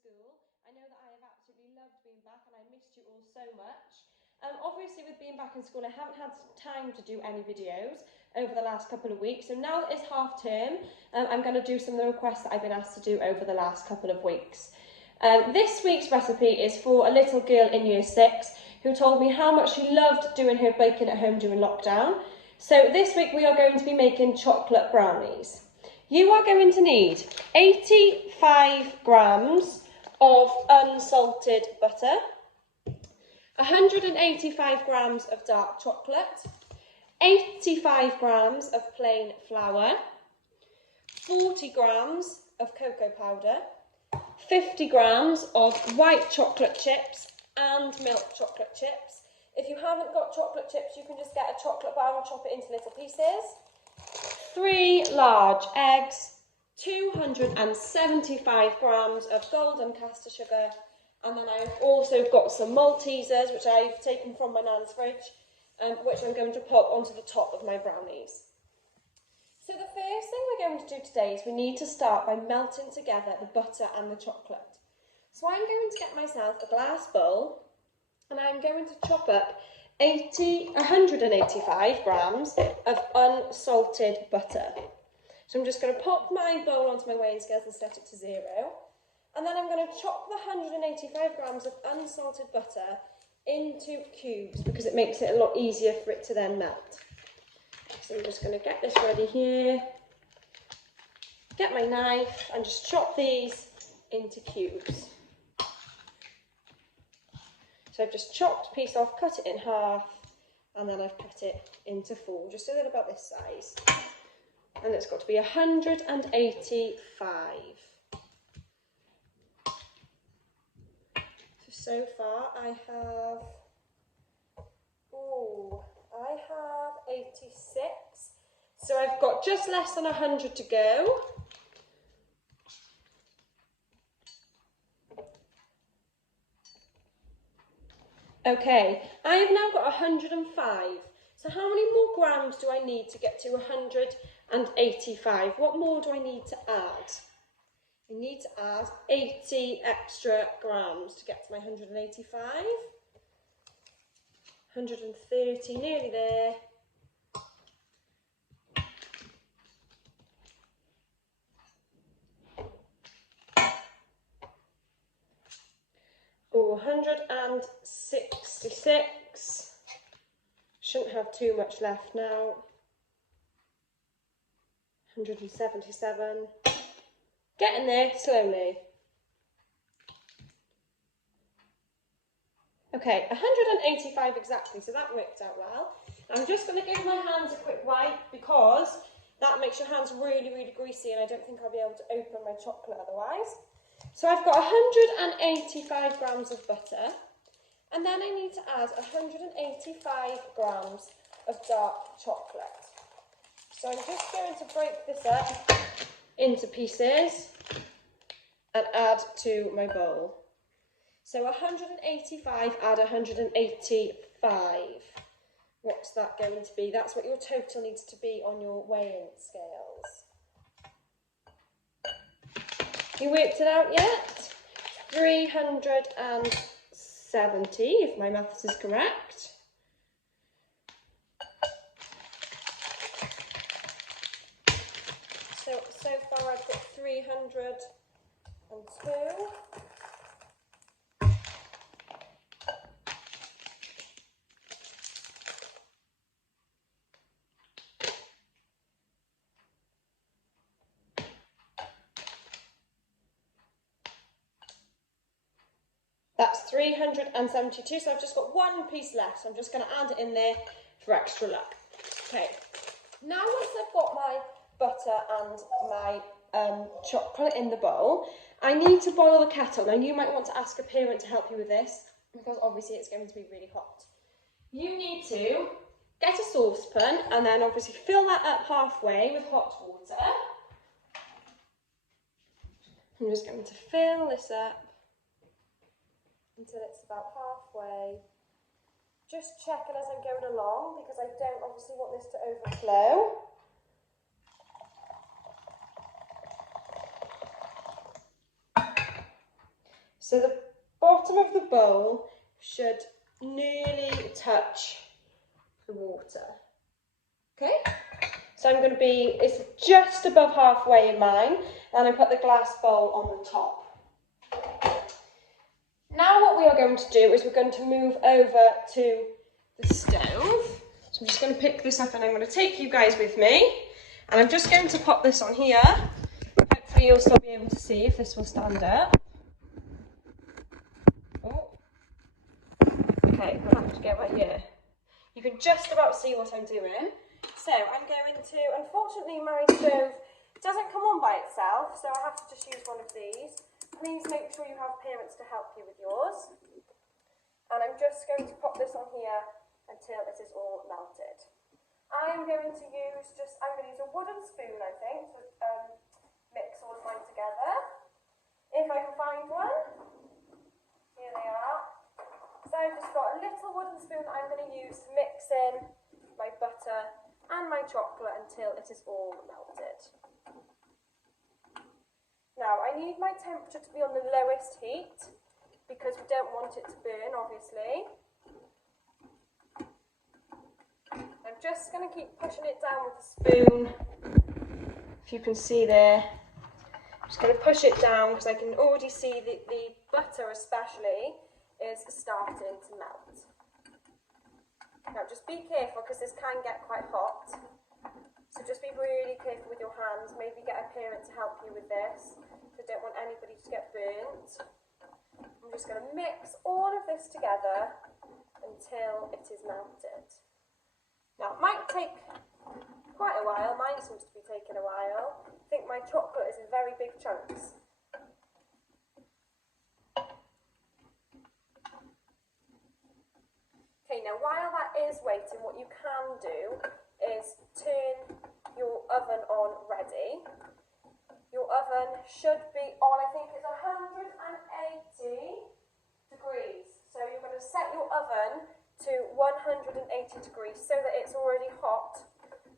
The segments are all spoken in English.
school. I know that I have absolutely loved being back and I missed you all so much. Obviously with being back in school I haven't had time to do any videos over the last couple of weeks, so now that it's half term I'm going to do some of the requests that I've been asked to do over the last couple of weeks. This week's recipe is for a little girl in year 6 who told me how much she loved doing her baking at home during lockdown. So this week we are going to be making chocolate brownies. You are going to need 85 grams of unsalted butter, 185 grams of dark chocolate, 85 grams of plain flour, 40 grams of cocoa powder, 50 grams of white chocolate chips and milk chocolate chips. If you haven't got chocolate chips, you can just get a chocolate bar and chop it into little pieces. 3 large eggs, 275 grams of golden caster sugar, and then I've also got some Maltesers, which I've taken from my nan's fridge, which I'm going to pop onto the top of my brownies. So the first thing we're going to do today is we need to start by melting together the butter and the chocolate. So I'm going to get myself a glass bowl and I'm going to chop up 185 grams of unsalted butter. So I'm just going to pop my bowl onto my weighing scales and set it to 0. And then I'm going to chop the 185 grams of unsalted butter into cubes because it makes it a lot easier for it to then melt. So I'm just going to get this ready here, get my knife and just chop these into cubes. So I've just chopped a piece off, cut it in half, and then I've cut it into 4, just so they're about this size. And it's got to be 185. So far I have 86. So I've got just less than 100 to go. Okay, I have now got 105. So how many more grams do I need to get to 185? What more do I need to add? I need to add 80 extra grams to get to my 185. 130, nearly there. Oh, 166. Shouldn't have too much left now. 177. Getting there slowly. Okay, 185 exactly, so that worked out well. I'm just going to give my hands a quick wipe because that makes your hands really, really greasy and I don't think I'll be able to open my chocolate otherwise. So I've got 185 grams of butter and then I need to add 185 grams of dark chocolate. So I'm just going to break this up into pieces and add to my bowl. So 185 add 185. What's that going to be? That's what your total needs to be on your weighing scales. You worked it out yet? 370, if my maths is correct. So far I've got 302. That's 372, so I've just got one piece left, so I'm just going to add it in there for extra luck. Okay, now once I've got my butter and my chocolate in the bowl, I need to boil the kettle. Now you might want to ask a parent to help you with this, because obviously it's going to be really hot. You need to get a saucepan and then obviously fill that up halfway with hot water. I'm just going to fill this up until it's about halfway. Just checking as I'm going along because I don't obviously want this to overflow. So the bottom of the bowl should nearly touch the water. Okay, so I'm going to be, it's just above halfway in mine, and I put the glass bowl on the top. Now what we are going to do is we're going to move over to the stove. So I'm just going to pick this up and I'm going to take you guys with me. And I'm just going to pop this on here. Hopefully you'll still be able to see if this will stand up. Oh. Okay, I'll have to get right here. You can just about see what I'm doing. So I'm going to, unfortunately my stove doesn't come on by itself, so I have to just use one of these. Please make sure you have parents to help you with yours. And I'm just going to pop this on here until it is all melted. I'm going to use a wooden spoon, I think, to mix all of mine together. If I can find one. Here they are. So I've just got a little wooden spoon that I'm going to use to mix in my butter and my chocolate until it is all melted. Now I need my temperature to be on the lowest heat because we don't want it to burn, obviously. I'm just going to keep pushing it down with the spoon, if you can see there. I'm just going to push it down because I can already see the butter especially is starting to melt. Now just be careful because this can get quite hot, so just be really careful with your hands. Maybe get a parent to help you with this because I don't want anybody to get burnt. I'm just going to mix all of this together until it is melted. Now, it might take quite a while. Mine seems to be taking a while. I think my chocolate is in very big chunks. Okay, now while that is waiting, what you can do is turn your oven on ready. Your oven should be on, I think it's 180 degrees. So you're going to set your oven to 180 degrees so that it's already hot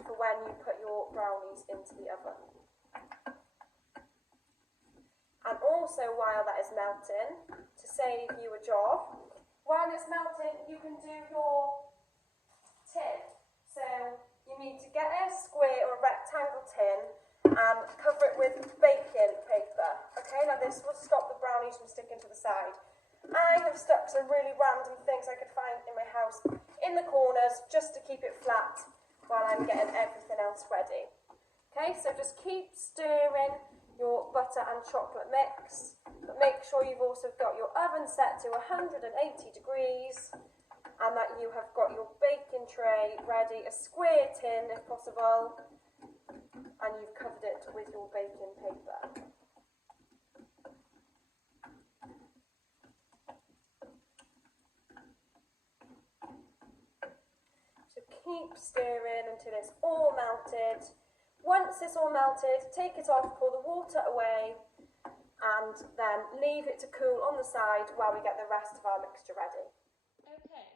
for when you put your brownies into the oven. And also while that is melting, to save you a job, while it's melting you can do your tin. So you need to get a square or a rectangle tin and cover it with baking paper. Okay, now this will stop the brownies from sticking to the side. I have stuck some really random things I could find in my house in the corners just to keep it flat while I'm getting everything else ready. Okay, so just keep stirring your butter and chocolate mix, but make sure you've also got your oven set to 180 degrees and that you have got your baking tray ready, a square tin if possible, and you've covered it with your baking paper. Keep stirring until it's all melted. Once it's all melted, take it off, pour the water away, and then leave it to cool on the side while we get the rest of our mixture ready. Okay,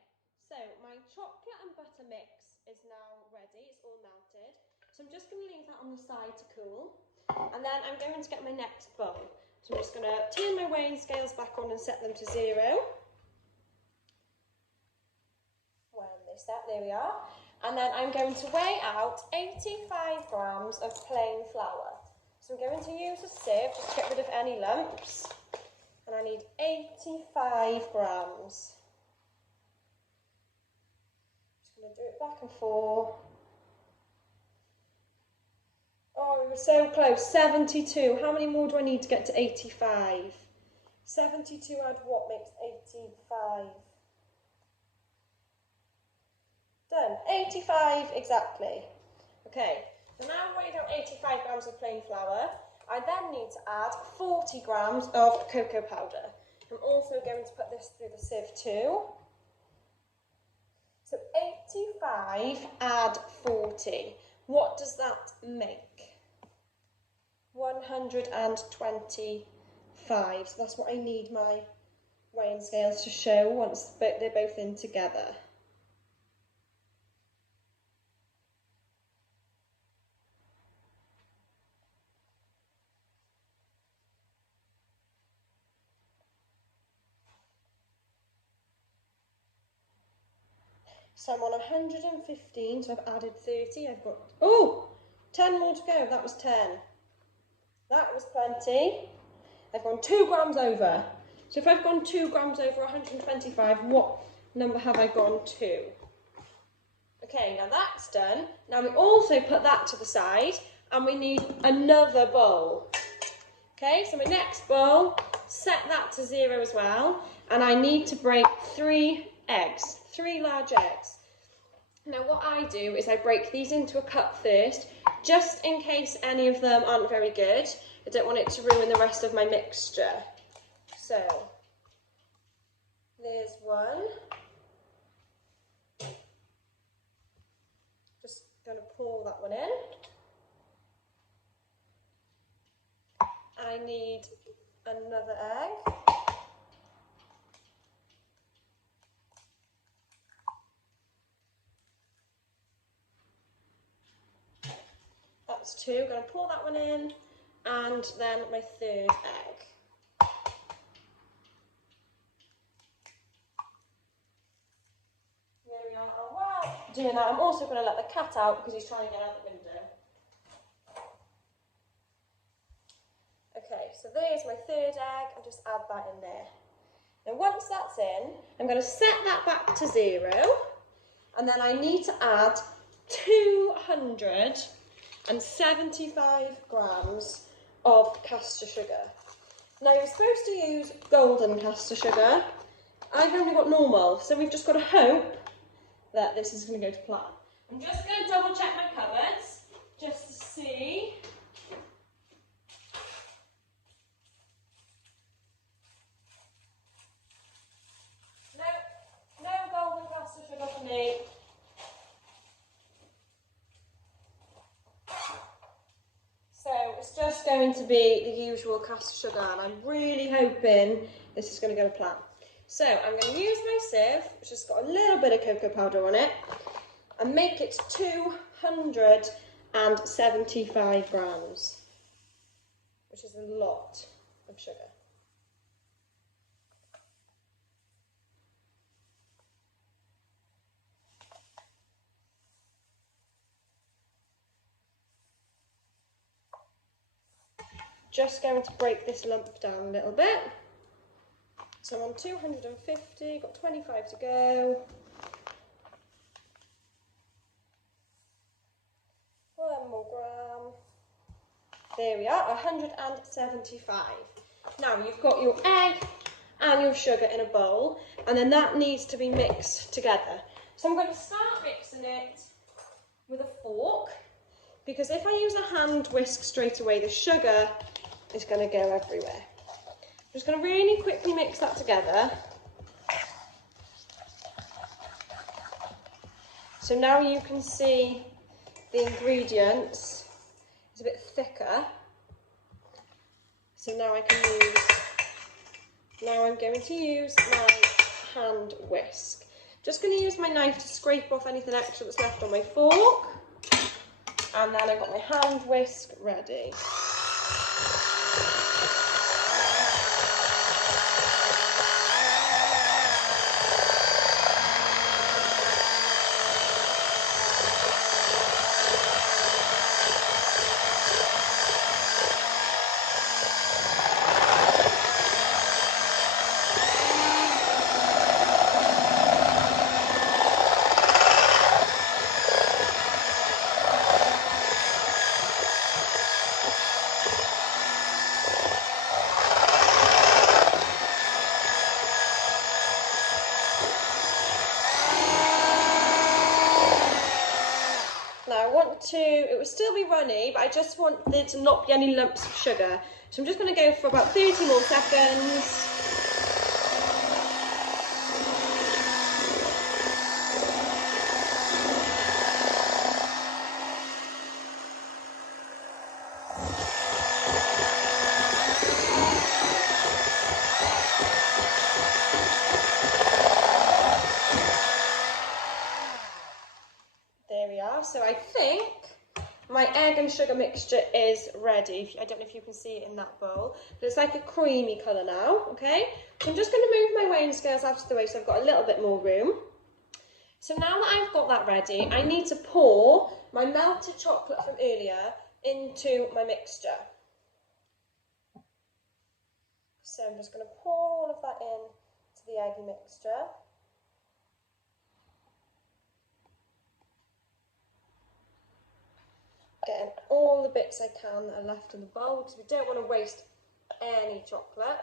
so my chocolate and butter mix is now ready, it's all melted. So I'm just going to leave that on the side to cool, and then I'm going to get my next bowl. So I'm just going to turn my weighing scales back on and set them to 0. There we are. And then I'm going to weigh out 85 grams of plain flour. So I'm going to use a sieve just to get rid of any lumps. And I need 85 grams. Just going to do it back and forth. Oh, we were so close. 72. How many more do I need to get to 85? 72 add what makes 85? Done. 85 exactly. Okay, so now I've weighed out 85 grams of plain flour. I then need to add 40 grams of cocoa powder. I'm also going to put this through the sieve too. So 85 add 40. What does that make? 125. So that's what I need my weighing scales to show once they're both in together. So I'm on 115, so I've added 30. I've got, 10 more to go. That was 10. That was plenty. I've gone 2 grams over. So if I've gone 2 grams over 125, what number have I gone to? Okay, now that's done. Now we also put that to the side, and we need another bowl. Okay, so my next bowl, set that to 0 as well, and I need to break 3 eggs, 3 large eggs. Now what I do is I break these into a cup first, just in case any of them aren't very good. I don't want it to ruin the rest of my mixture. So, there's one. Just going to pour that one in. I need another egg. That's 2. I'm going to pour that one in, and then my 3rd egg. There we are. Oh, wow. Doing that, I'm also going to let the cat out because he's trying to get out the window. Okay, so there's my 3rd egg. I'll just add that in there. Now once that's in, I'm going to set that back to 0, and then I need to add 275 grams of caster sugar. Now you're supposed to use golden caster sugar. I've only got normal, so we've just got to hope that this is going to go to plan. I'm just going to double check my cupboards just to see. No golden caster sugar for me. So it's just going to be the usual caster sugar, and I'm really hoping this is going to go to plan. So I'm going to use my sieve, which has got a little bit of cocoa powder on it, and make it 275 grams, which is a lot of sugar. Just going to break this lump down a little bit. So I'm on 250, got 25 to go. 1 more gram. There we are, 175. Now you've got your egg and your sugar in a bowl, and then that needs to be mixed together. So I'm going to start mixing it with a fork, because if I use a hand whisk straight away, the sugar is going to go everywhere. I'm just going to really quickly mix that together. So now you can see the ingredients is a bit thicker. So now I'm going to use my hand whisk. Just going to use my knife to scrape off anything extra that's left on my fork. And then I've got my hand whisk ready. It will still be runny, but I just want there to not be any lumps of sugar. So I'm just going to go for about 30 more seconds. There we are. So I think my egg and sugar mixture is ready. I don't know if you can see it in that bowl, but it's like a creamy colour now, okay? So I'm just going to move my weighing scales out of the way so I've got a little bit more room. So now that I've got that ready, I need to pour my melted chocolate from earlier into my mixture. So I'm just going to pour all of that in to the eggy mixture. Getting all the bits I can that are left in the bowl because we don't want to waste any chocolate.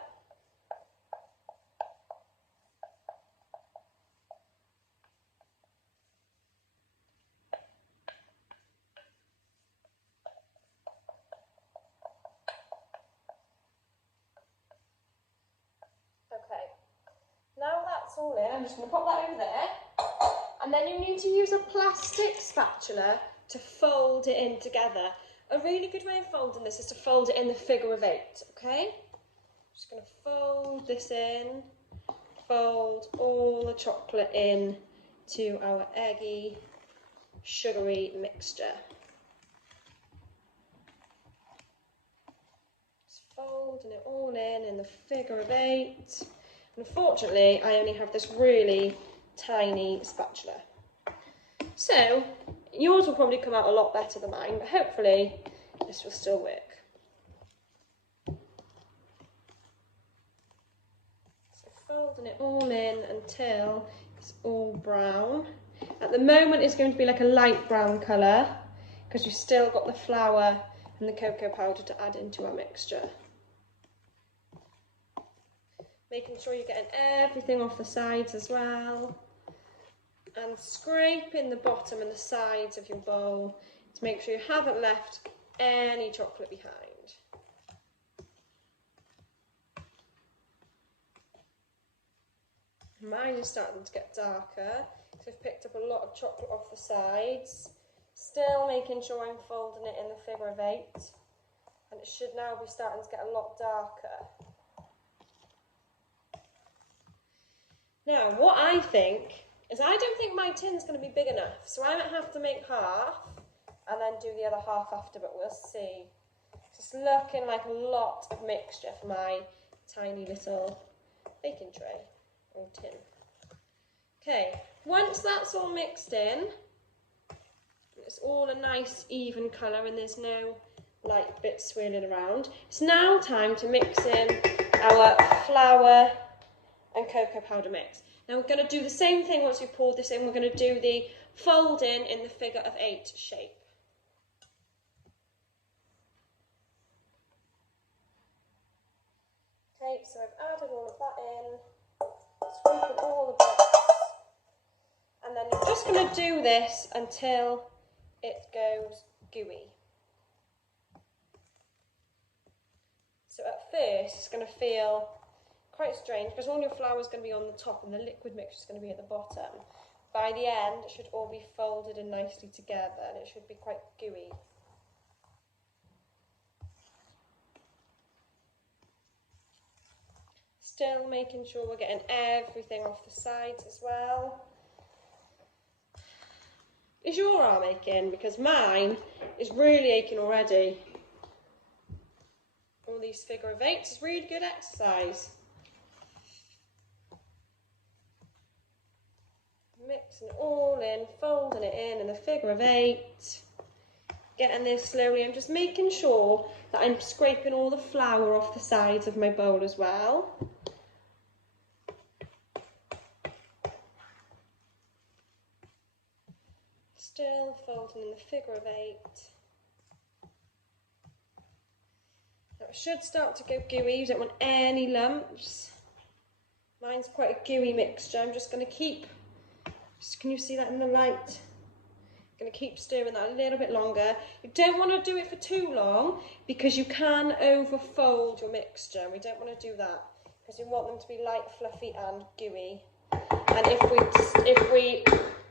Okay, now that's all in, I'm just going to pop that over there. And then you need to use a plastic spatula to fold it in together. A really good way of folding this is to fold it in the figure of 8, okay? Just going to fold this in, fold all the chocolate in to our eggy, sugary mixture. Just folding it all in the figure of 8. Unfortunately, I only have this really tiny spatula. So, yours will probably come out a lot better than mine, but hopefully this will still work. So folding it all in until it's all brown. At the moment it's going to be like a light brown colour because you've still got the flour and the cocoa powder to add into our mixture. Making sure you're getting everything off the sides as well. And scraping the bottom and the sides of your bowl to make sure you haven't left any chocolate behind. Mine is starting to get darker, so I've picked up a lot of chocolate off the sides. Still making sure I'm folding it in the figure of 8, and it should now be starting to get a lot darker. Now, what I think is I don't think my tin's going to be big enough, so I might have to make half and then do the other half after, but we'll see. It's looking like a lot of mixture for my tiny little baking tray or tin. Okay, once that's all mixed in, it's all a nice even colour and there's no light bits swirling around, it's now time to mix in our flour and cocoa powder mix. Now we're going to do the same thing once we've poured this in. We're going to do the folding in the figure of 8 shape. Okay, so I've added all of that in, scraping all the bits, and then you're just going to do this until it goes gooey. So at first it's going to feel quite strange because all your flour is going to be on the top and the liquid mixture is going to be at the bottom. By the end it should all be folded in nicely together and it should be quite gooey. Still making sure we're getting everything off the sides as well. Is your arm aching? Because mine is really aching already. All these figure of 8s is really good exercise. Mixing it all in, folding it in the figure of 8. Getting this slowly. I'm just making sure that I'm scraping all the flour off the sides of my bowl as well. Still folding in the figure of 8. Now it should start to go gooey. You don't want any lumps. Mine's quite a gooey mixture. I'm just going to keep, can you see that in the light? I'm going to keep stirring that a little bit longer. You don't want to do it for too long because you can overfold your mixture. We don't want to do that because we want them to be light, fluffy and gooey. And if we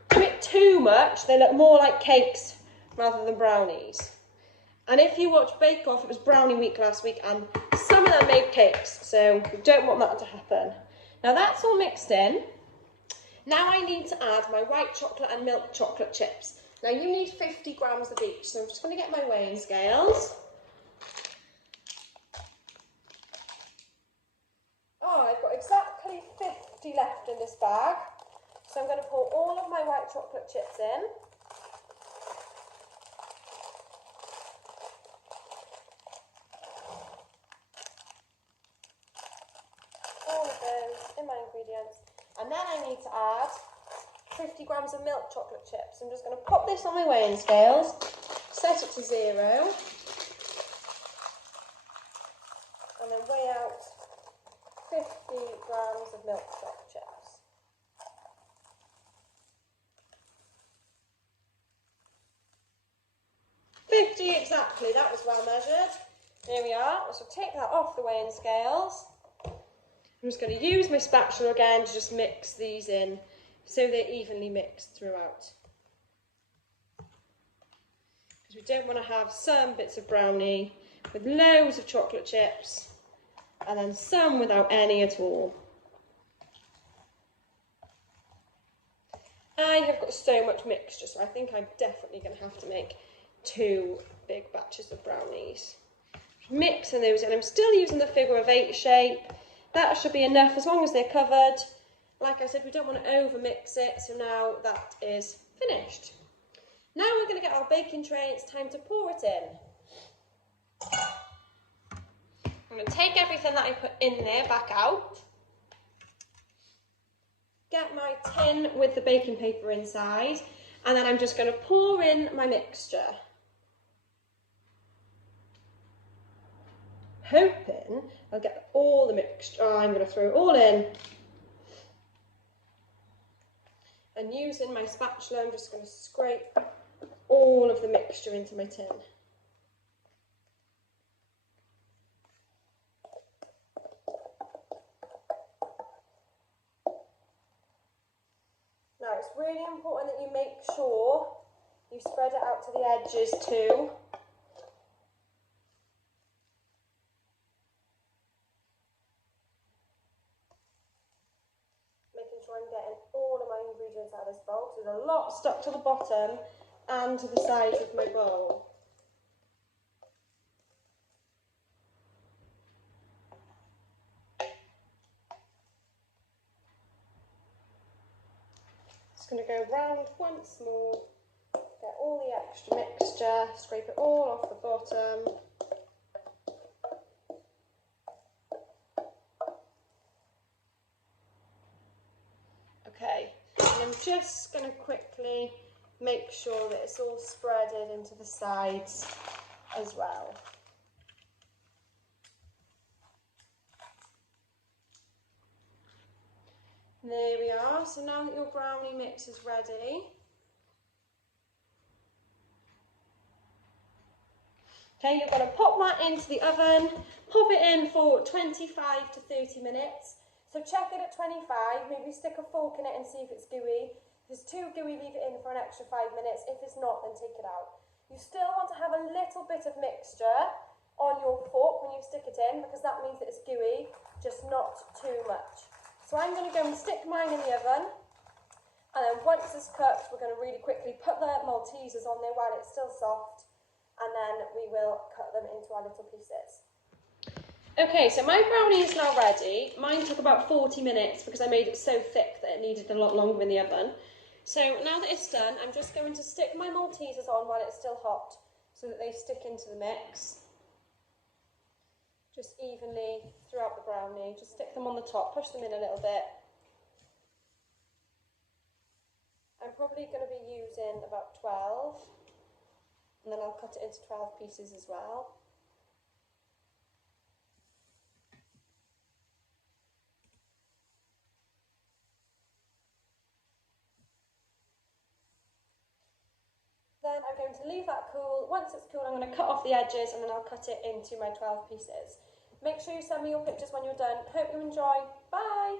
do it too much, they look more like cakes rather than brownies. And if you watch Bake Off, it was brownie week last week and some of them made cakes, so we don't want that to happen. Now that's all mixed in. Now I need to add my white chocolate and milk chocolate chips. Now you need 50 grams of each, so I'm just going to get my weighing scales. Oh, I've got exactly 50 left in this bag. So So I'm going to pour all of my white chocolate chips in. All of those in my ingredients. And then I need to add 50 grams of milk chocolate chips. I'm just going to pop this on my weighing scales, set it to 0, and then weigh out 50 grams of milk chocolate chips. Exactly, that was well measured. There we are. So take that off the weighing scales. I'm just going to use my spatula again to just mix these in so they're evenly mixed throughout. Because we don't want to have some bits of brownie with loads of chocolate chips and then some without any at all. I have got so much mixture, so I think I'm definitely going to have to make 2 big batches of brownies. Mixing those in. I'm still using the figure of 8 shape. That should be enough as long as they're covered. Like I said, we don't want to over mix it, so now that is finished. Now we're going to get our baking tray. It's time to pour it in. I'm going to take everything that I put in there back out. Get my tin with the baking paper inside, and then I'm just going to pour in my mixture. Hoping I'll get all the mixture. Oh, I'm going to throw it all in. And using my spatula, I'm just going to scrape all of the mixture into my tin. Now it's really important that you make sure you spread it out to the edges too. Making sure I'm getting all of my ingredients out of this bowl. So there's a lot stuck to the bottom and to the sides of my bowl. Just going to go round once more, get all the extra mixture, scrape it all off the bottom. Okay, and I'm just going to quickly make sure that it's all spreaded into the sides as well. There we are. So now that your brownie mix is ready, okay, you're going to pop that into the oven, pop it in for 25 to 30 minutes. So check it at 25, maybe stick a fork in it and see if it's gooey. If it's too gooey, leave it in for an extra 5 minutes. If it's not, then take it out. You still want to have a little bit of mixture on your fork when you stick it in, because that means that it's gooey, just not too much. So I'm going to go and stick mine in the oven, and then once it's cooked, we're going to really quickly put the Maltesers on there while it's still soft, and then we will cut them into our little pieces. Okay, so my brownie is now ready. Mine took about 40 minutes because I made it so thick that it needed a lot longer in the oven. So now that it's done, I'm just going to stick my Maltesers on while it's still hot so that they stick into the mix. Just evenly throughout the brownie. Just stick them on the top, push them in a little bit. I'm probably going to be using about 12, and then I'll cut it into 12 pieces as well. Then I'm going to leave that cool. Once it's cool, I'm going to cut off the edges, and then I'll cut it into my 12 pieces. Make sure you send me your pictures when you're done. Hope you enjoy. Bye!